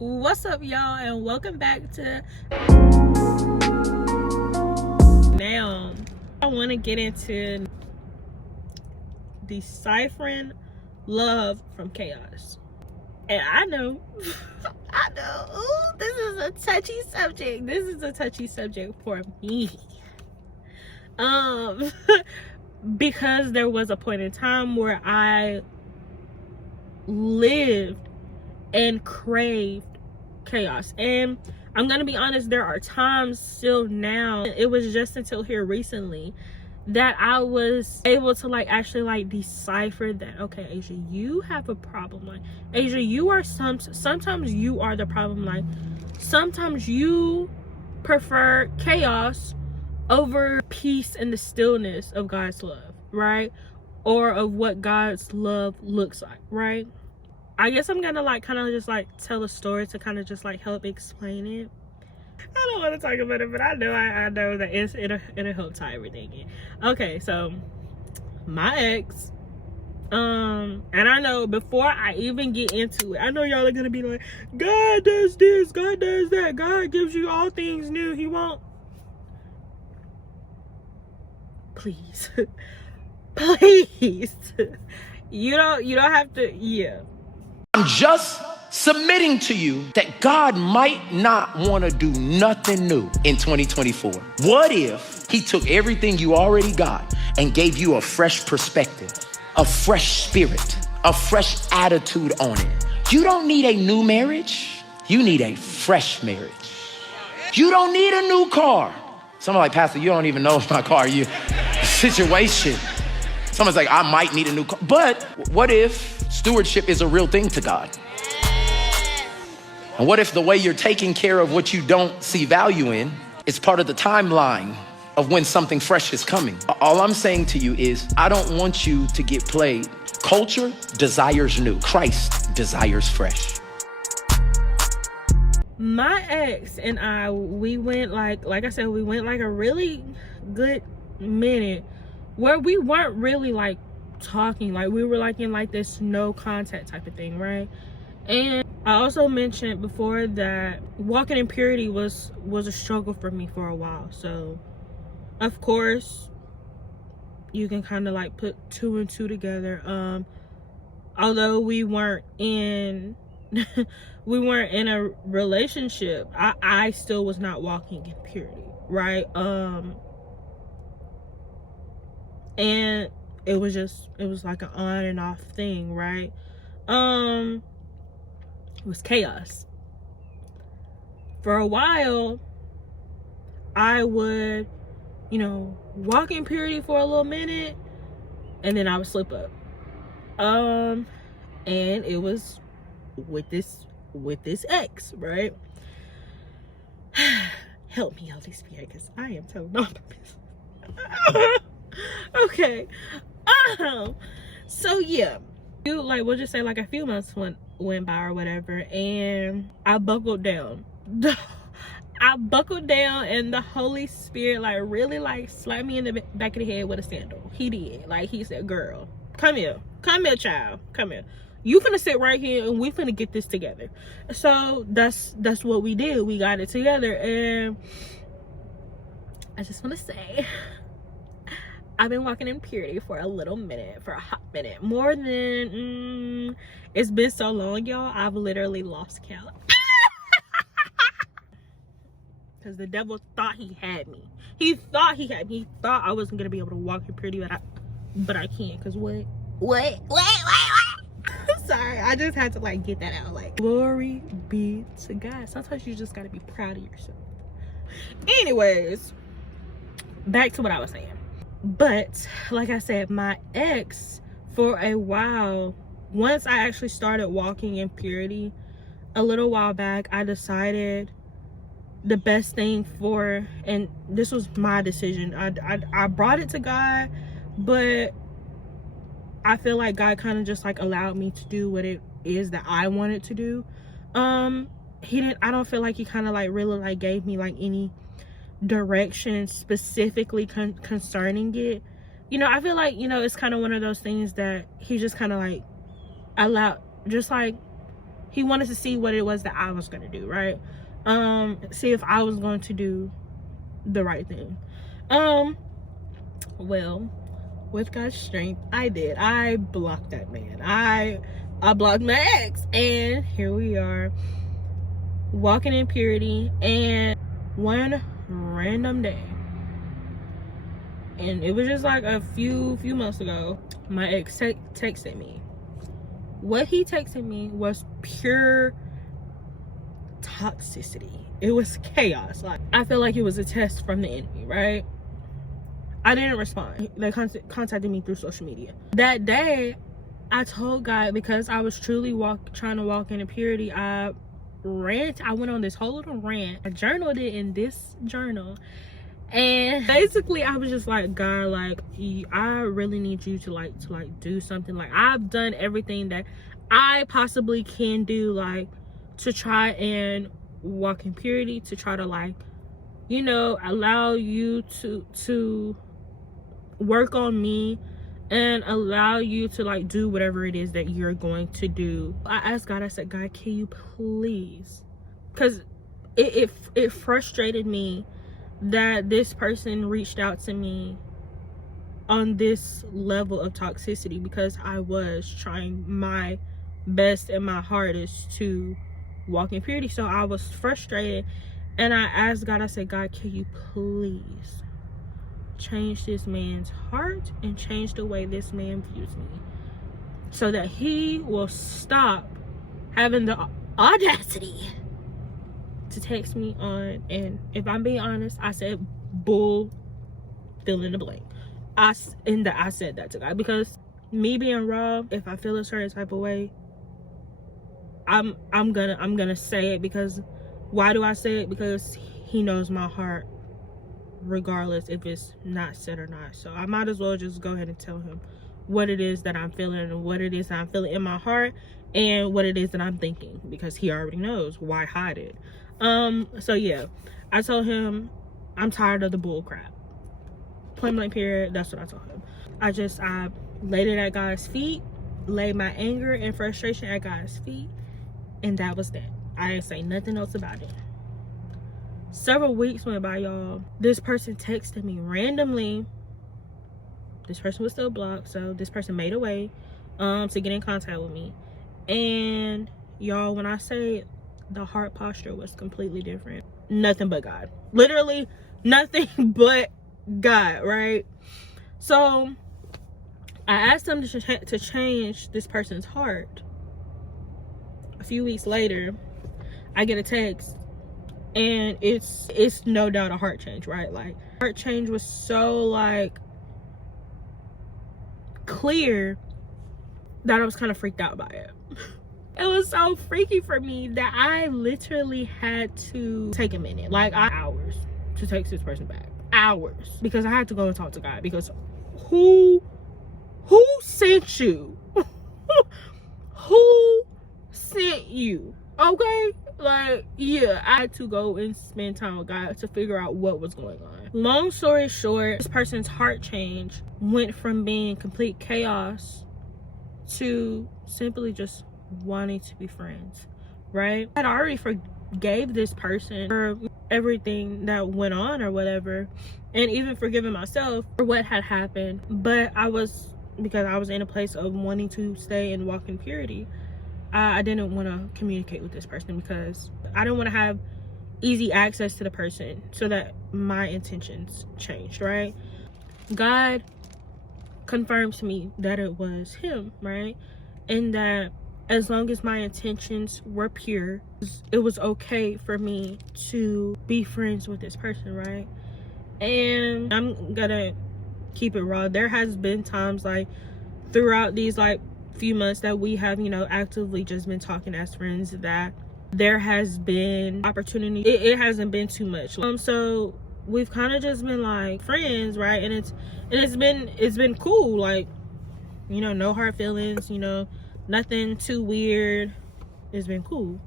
What's up, y'all, and welcome back to now. I want to get into deciphering love from chaos. And I know ooh, this is a touchy subject. This is a touchy subject for me. Because there was a point in time where I lived and craved chaos, and I'm gonna be honest, there are times still now, it was just until here recently that I was able to actually decipher that, okay, Asia, you have a problem. Like, Asia, you are sometimes you are the problem. Like, sometimes you prefer chaos over peace and the stillness of God's love, right? Or of what God's love looks like, right? I guess I'm gonna kind of just tell a story to kind of just help explain it. I don't want to talk about it, but I know that it'll help tie everything in. Okay, so my ex, and I know before I even get into it, I know y'all are gonna be like, God does this, God does that, God gives you all things new, He won't. Please, please, you don't have to. Yeah. I'm just submitting to you that God might not want to do nothing new in 2024. What if He took everything you already got and gave you a fresh perspective, a fresh spirit, a fresh attitude on it? You don't need a new marriage. You need a fresh marriage. You don't need a new car. Someone like, Pastor, you don't even know my car. You situation. Someone's like, I might need a new car. But what if stewardship is a real thing to God? And what if the way you're taking care of what you don't see value in is part of the timeline of when something fresh is coming? All I'm saying to you is, I don't want you to get played. Culture desires new. Christ desires fresh. My ex and I, we went like I said, we went a really good minute where we weren't really talking. We were in this no contact type of thing, right? And I also mentioned before that walking in purity was a struggle for me for a while. So of course you can kind of put two and two together. Although we weren't in a relationship, I still was not walking in purity, right? And it was like an on and off thing, right? It was chaos. For a while, I would, walk in purity for a little minute, and then I would slip up. And it was with this ex, right? Help me, Holy Spirit, because I am telling all the business. Okay. So yeah, we'll just say a few months went by or whatever, and I buckled down. I buckled down, and the Holy Spirit really slapped me in the back of the head with a sandal. He did. He said, girl, come here, child, come here. You finna sit right here and we finna get this together. So that's what we did. We got it together, and I just want to say, I've been walking in purity for a hot minute. More than, it's been so long, y'all. I've literally lost count. Because the devil thought he had me. He thought I wasn't going to be able to walk in purity, but I can't. Because what? Sorry, I just had to get that out. Glory be to God. Sometimes you just got to be proud of yourself. Anyways, back to what I was saying. But like I said, my ex, for a while, once I actually started walking in purity a little while back, I decided the best thing and this was my decision, I brought it to God, but I feel like God kind of just allowed me to do what it is that I wanted to do. I don't feel like he kind of really gave me any direction specifically concerning it. I feel like it's kind of one of those things that he just kind of allowed, just he wanted to see what it was that I was going to do, right? See if I was going to do the right thing. Well, with God's strength, I did. I blocked that man. I blocked my ex, and here we are, walking in purity. And one random day, and it was just like a few months ago, my ex texted me. What he texted me was pure toxicity. It was chaos. Like, I feel like it was a test from the enemy, right? I didn't respond. They contacted me through social media. That day, I told God, because I was truly trying to walk in purity, I went on this whole little rant. I journaled it in this journal. And basically, I was just like, God, like, I really need you to do something. Like, I've done everything that I possibly can do, like, to try and walk in purity, to try to, like, you know, allow you to work on me and allow you to, like, do whatever it is that you're going to do. I asked God, I said, God, can you please? Because it frustrated me that this person reached out to me on this level of toxicity, because I was trying my best and my hardest to walk in purity. So I was frustrated, and I asked God, I said, God, can you please change this man's heart and change the way this man views me, so that he will stop having the audacity to text me on, and if I'm being honest, I said bull, fill in the blank. I said that to God, because me being raw, if I feel a certain type of way, I'm gonna say it. Because why do I say it? Because he knows my heart, regardless if it's not said or not. So I might as well just go ahead and tell him what it is that I'm feeling, and what it is that I'm feeling in my heart, and what it is that I'm thinking, because he already knows. Why hide it? So yeah, I told him I'm tired of the bull crap. Point blank period. That's what I told him. I laid it at God's feet, laid my anger and frustration at God's feet, and that was that. I didn't say nothing else about it. Several weeks went by, y'all. This person texted me randomly. This person was still blocked, so this person made a way to get in contact with me. And y'all, when I say the heart posture was completely different, nothing but God. Literally nothing but God, right? So I asked him to change this person's heart. A few weeks later, I get a text, and it's no doubt a heart change, right? Like, heart change was so, like, clear that I was kind of freaked out by it. It was so freaky for me that I literally had to take a minute, like hours, to text this person back. Hours. Because I had to go and talk to God. Because who sent you? Who sent you? Okay? Like, yeah, I had to go and spend time with God to figure out what was going on. Long story short, this person's heart change went from being complete chaos to simply just wanting to be friends, right? I had already forgave this person for everything that went on or whatever, and even forgiven myself for what had happened. But because I was in a place of wanting to stay and walk in purity, I didn't want to communicate with this person, because I didn't want to have easy access to the person so that my intentions changed, right? God confirmed to me that it was him, right? And that as long as my intentions were pure, it was okay for me to be friends with this person, right? And I'm gonna keep it raw. There has been times, like, throughout these, like, few months that we have, you know, actively just been talking as friends, that there has been opportunity. It hasn't been too much. So we've kind of just been like friends, right? And it's been cool, like, you know, no hard feelings, you know, nothing too weird. It's been cool.